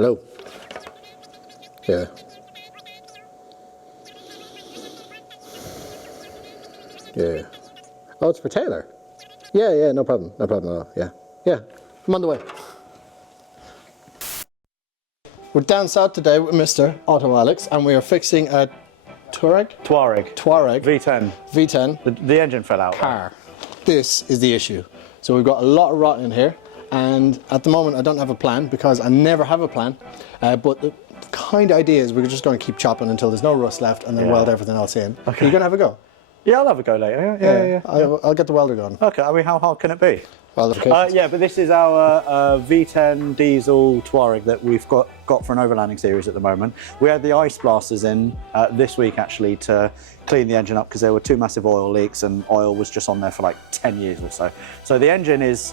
Hello. Yeah. Yeah. Oh, it's for Taylor. Yeah, yeah, no problem. No problem at all. Yeah. Yeah. I'm on the way. We're down south today with Mr. Auto Alex, and we are fixing a Touareg? Touareg. V10. V10. The engine fell out. Car. This is the issue. So we've got a lot of rot in here, and at the moment I don't have a plan because I never have a plan. But the kind of idea is we're just going to keep chopping until there's no rust left, and then weld everything else in. Okay. Are you going to have a go? Yeah, I'll have a go later. Yeah. I'll get the welder going. Okay. I mean, how hard can it be? Yeah, but this is our V10 diesel Touareg that we've got for an overlanding series at the moment. We had the ice blasters in this week actually to clean the engine up because there were 2 massive oil leaks and oil was just on there for like 10 years or so. So the engine is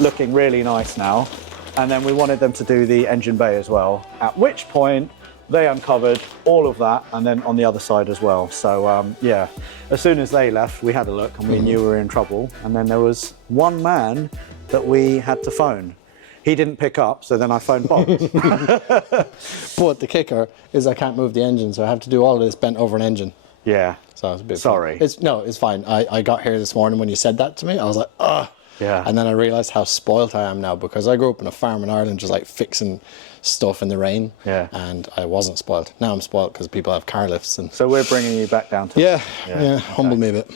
looking really nice now, and then we wanted them to do the engine bay as well, at which point they uncovered all of that, and then on the other side as well. So yeah, as soon as they left, we had a look and we knew we were in trouble. And then there was one man that we had to phone. He didn't pick up, so then I phoned Bob. But the kicker is I can't move the engine, so I have to do all of this bent over an engine. Yeah. So it's a bit sorry. No, it's fine. I got here this morning when you said that to me. I was like, ugh. Yeah. And then I realised how spoilt I am now because I grew up in a farm in Ireland just like fixing stuff in the rain. Yeah. And I wasn't spoilt. Now I'm spoilt because people have car lifts. And so we're bringing you back down to... Yeah, humble me a bit.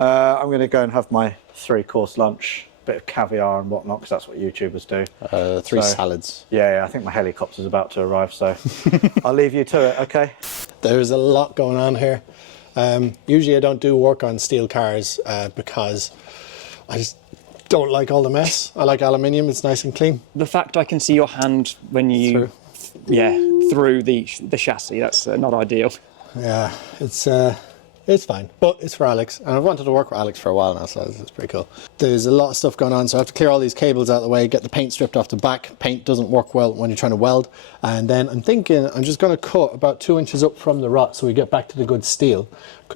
I'm going to go and have my 3-course lunch, bit of caviar and whatnot, because that's what YouTubers do. 3 salads. Yeah, I think my helicopter's about to arrive, so I'll leave you to it, okay? There's a lot going on here. Usually I don't do work on steel cars because I just don't like all the mess. I like aluminium, it's nice and clean. The fact I can see your hand when you, through the chassis, that's not ideal. Yeah, it's fine, but it's for Alex, and I've wanted to work with Alex for a while now, so it's pretty cool. There's a lot of stuff going on, so I have to clear all these cables out of the way, get the paint stripped off the back. Paint doesn't work well when you're trying to weld, and then I'm thinking I'm just going to cut about 2 inches up from the rot so we get back to the good steel.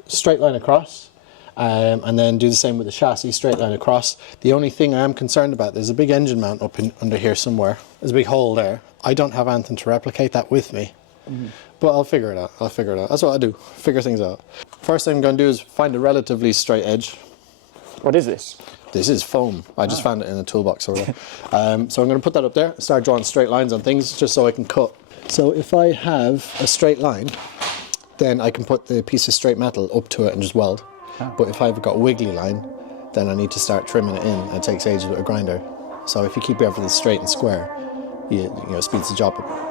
Straight line across. And then do the same with the chassis, straight line across. The only thing I am concerned about, there's a big engine mount up under here somewhere. There's a big hole there. I don't have anything to replicate that with me. But I'll figure it out. That's what I do, figure things out. First thing I'm going to do is find a relatively straight edge. What is this? This is foam. I just found it in a toolbox over there. So I'm going to put that up there, start drawing straight lines on things just so I can cut. So if I have a straight line, then I can put the piece of straight metal up to it and just weld. But if I've got a wiggly line, then I need to start trimming it in, and it takes ages with a grinder. So if you keep everything straight and square, you know, it speeds the job up.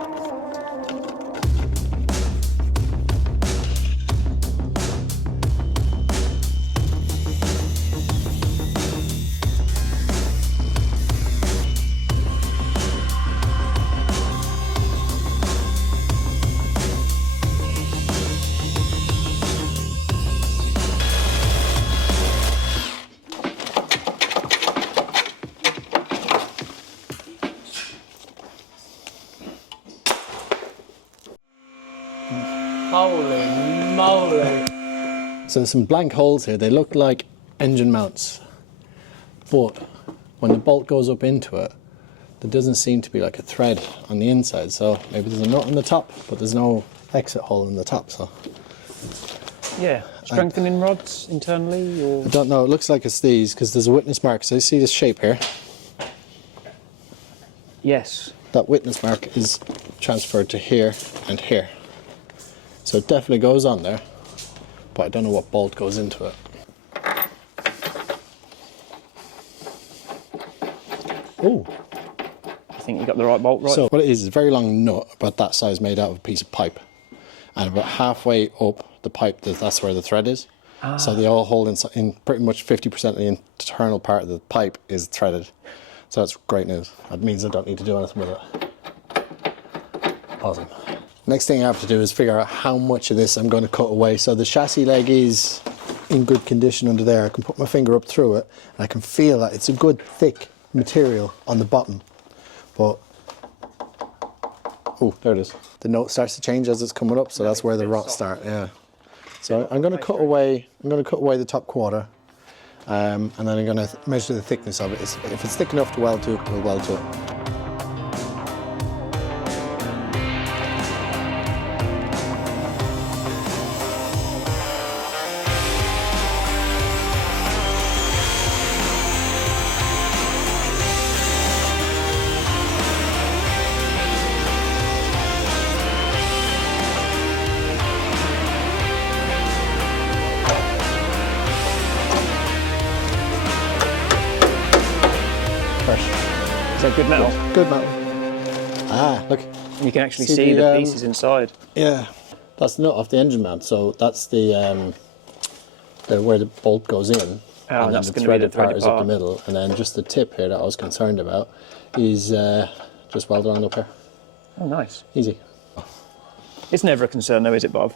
Holy moly. So there's some blank holes here. They look like engine mounts. But when the bolt goes up into it, there doesn't seem to be like a thread on the inside. So maybe there's a nut on the top, but there's no exit hole in the top. So Yeah, strengthening rods internally, or? I don't know. It looks like it's these because there's a witness mark. So you see this shape here? Yes. That witness mark is transferred to here and here. So it definitely goes on there, but I don't know what bolt goes into it. Oh. I think you got the right bolt right. So what it is a very long nut, about that size, made out of a piece of pipe. And about halfway up the pipe, that's where the thread is. So they all hold in pretty much 50% of the internal part of the pipe is threaded. So that's great news. That means I don't need to do anything with it. Awesome. Next thing I have to do is figure out how much of this I'm going to cut away. So the chassis leg is in good condition under there. I can put my finger up through it and I can feel that it's a good thick material on the bottom. But, oh, there it is. The note starts to change as it's coming up, so that's where the rot start, yeah. So I'm going to cut away the top quarter, and then I'm going to measure the thickness of it. If it's thick enough to weld to, we'll weld to it. Is that good metal? Good metal. Ah, look. And you can actually See see the, the pieces inside. Yeah, that's the nut off the engine mount. So that's the where the bolt goes in. Oh, And that's then the going to be the threaded part threaded is up part. the middle, and then just the tip here that I was concerned about is just welded on up here. Oh, nice. Easy. It's never a concern though, is it, Bob?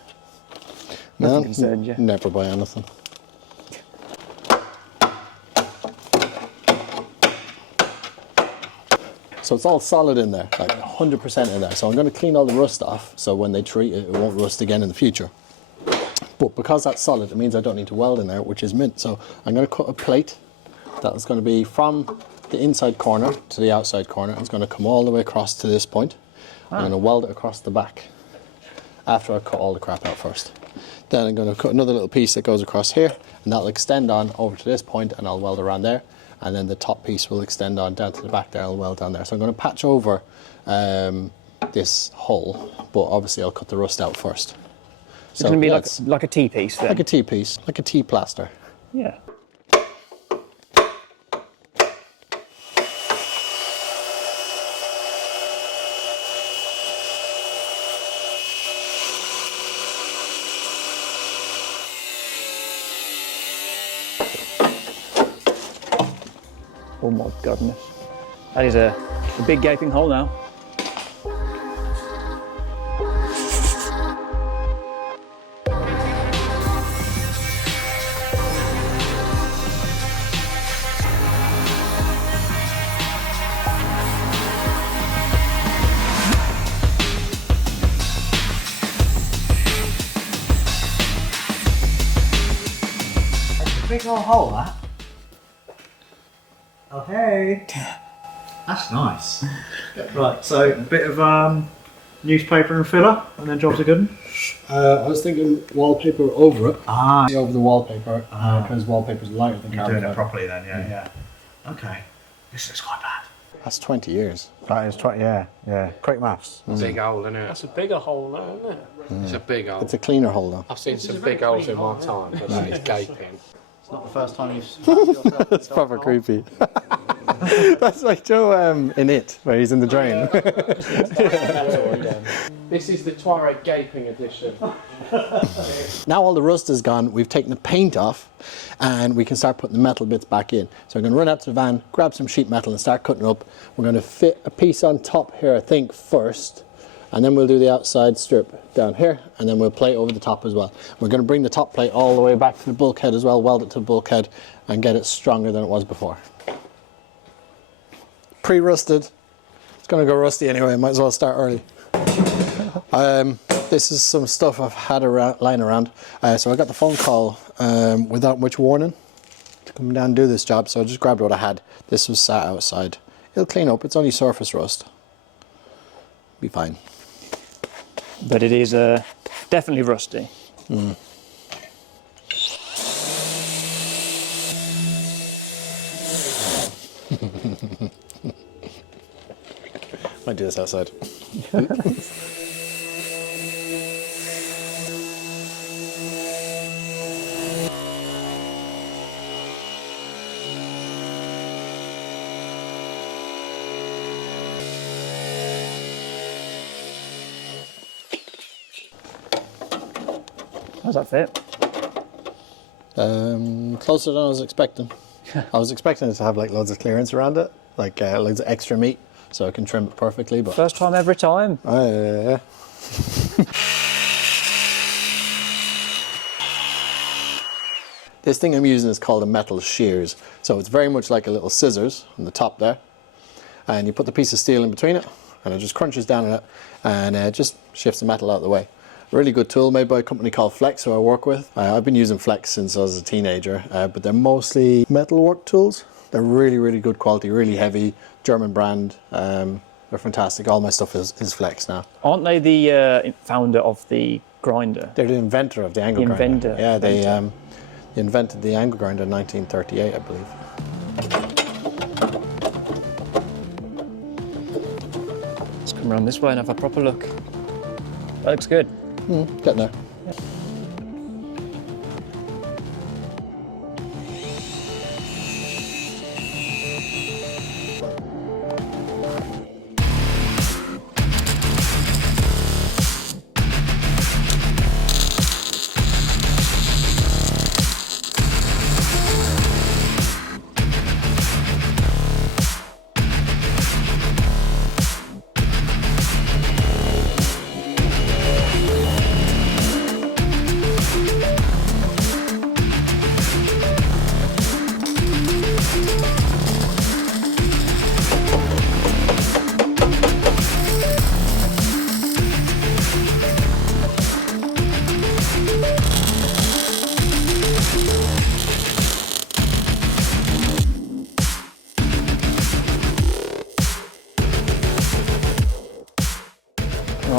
Nothing concerns you. Never buy anything. So it's all solid in there, like 100% in there. So I'm going to clean all the rust off, so when they treat it, it won't rust again in the future. But because that's solid, it means I don't need to weld in there, which is mint. So I'm going to cut a plate that is going to be from the inside corner to the outside corner. It's going to come all the way across to this point. I'm going to weld it across the back after I cut all the crap out first. Then I'm going to cut another little piece that goes across here, and that'll extend on over to this point, and I'll weld around there. And then the top piece will extend on down to the back there, I'll weld down there. So I'm going to patch over this hole, but obviously I'll cut the rust out first. It's going to be like a T-piece then? Like a T-piece, like a T-plaster. Yeah. Oh my goodness. That is a big gaping hole now. Big old hole, that. Oh, hey. That's nice. Right, so a bit of newspaper and filler, and then jobs are good. I was thinking wallpaper over it. Ah, Over the wallpaper, because wallpaper's lighter than you're carbon. doing it properly then, yeah. Okay. This looks quite bad. That's 20 years. That is, yeah. Quick maths. Big hole, isn't it? That's a bigger hole now, isn't it? It's a big hole. It's a cleaner hole though. I've seen some big holes in my time, but that is gaping. It's not the first time you've That's proper creepy. That's like Joe in It, where he's in the drain. This is the Touareg gaping edition. Now all the rust is gone, we've taken the paint off, and we can start putting the metal bits back in. So I'm going to run out to the van, grab some sheet metal and start cutting up. We're going to fit a piece on top here, I think, first, and then we'll do the outside strip down here, and then we'll plate over the top as well. We're going to bring the top plate all the way back to the bulkhead as well, weld it to the bulkhead, and get it stronger than it was before. Pre-rusted. It's going to go rusty anyway, might as well start early. This is some stuff I've had lying around. So I got the phone call without much warning to come down and do this job, so I just grabbed what I had. This was sat outside. It'll clean up, it's only surface rust. Be fine. But it is definitely rusty. Might do this outside. How's that fit? Closer than I was expecting. I was expecting it to have like loads of clearance around it, like loads of extra meat, so I can trim it perfectly. But First time every time. yeah. This thing I'm using is called a metal shears. So it's very much like a little scissors on the top there. And you put the piece of steel in between it, and it just crunches down on it, and it just shifts the metal out of the way. Really good tool made by a company called Flex, who I work with. I've been using Flex since I was a teenager, but they're mostly metalwork tools. They're really, really good quality, really heavy, German brand. They're fantastic. All my stuff is Flex now. Aren't they the founder of the grinder? They're the inventor of the angle The grinder. inventor. Yeah, they invented the angle grinder in 1938, I believe. Let's come around this way and have a proper look. That looks good. Getting there.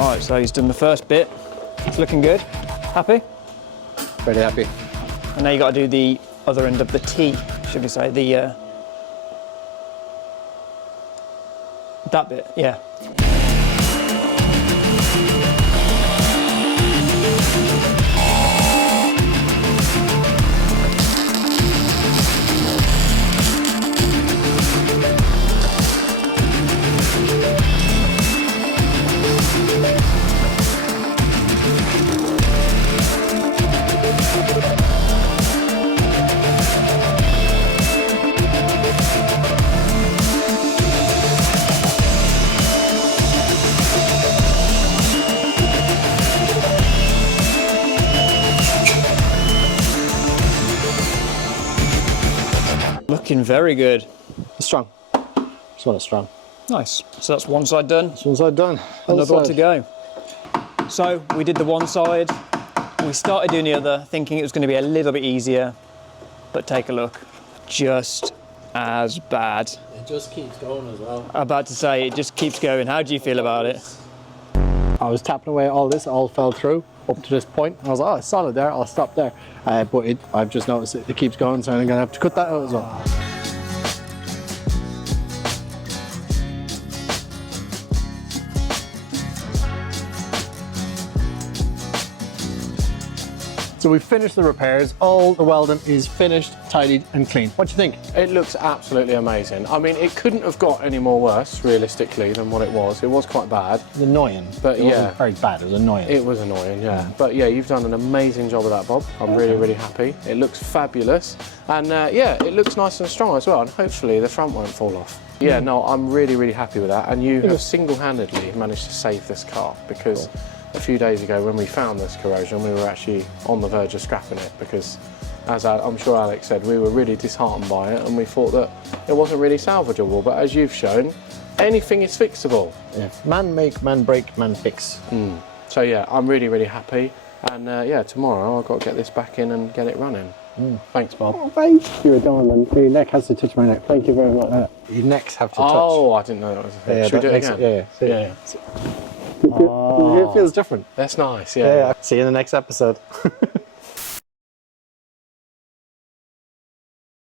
Right, so he's done the first bit. It's looking good. Happy? Pretty happy. And now you got to do the other end of the T, should we say? The that bit, yeah. Looking very good. It's strong. This one is strong. Nice. So that's one side done. This one's done. Another one to go. So we did the one side. We started doing the other, thinking it was going to be a little bit easier. But take a look. Just as bad. It just keeps going as well. I'm about to say, it just keeps going. How do you feel about it? I was tapping away all this, all fell through up to this point. I was like, oh, it's solid there, I'll stop there. But I've just noticed it keeps going, so I'm gonna have to cut that out as well. So we've finished the repairs. All the welding is finished, tidied and clean. What do you think? It looks absolutely amazing. I mean, it couldn't have got any more worse, realistically, than what it was. It was quite bad. It's annoying. But it yeah. wasn't very bad, it was annoying. It was annoying, yeah. But yeah, you've done an amazing job of that, Bob. I'm really, really happy. It looks fabulous. And yeah, it looks nice and strong as well. And hopefully the front won't fall off. Yeah, no, I'm really, really happy with that. And you have single-handedly managed to save this car because a few days ago when we found this corrosion, we were actually on the verge of scrapping it because, as I'm sure Alex said, we were really disheartened by it and we thought that it wasn't really salvageable. But as you've shown, anything is fixable. Yeah. Man make, man break, man fix. So yeah, I'm really, really happy. And yeah, tomorrow I've got to get this back in and get it running. Thanks, Bob. Oh, thanks. You're a diamond. Your neck has to touch my neck. Thank you very much. Your necks have to touch. Oh, I didn't know that was a thing. Should we do it again? Yeah. Oh. It feels different. That's nice, Yeah. See you in the next episode.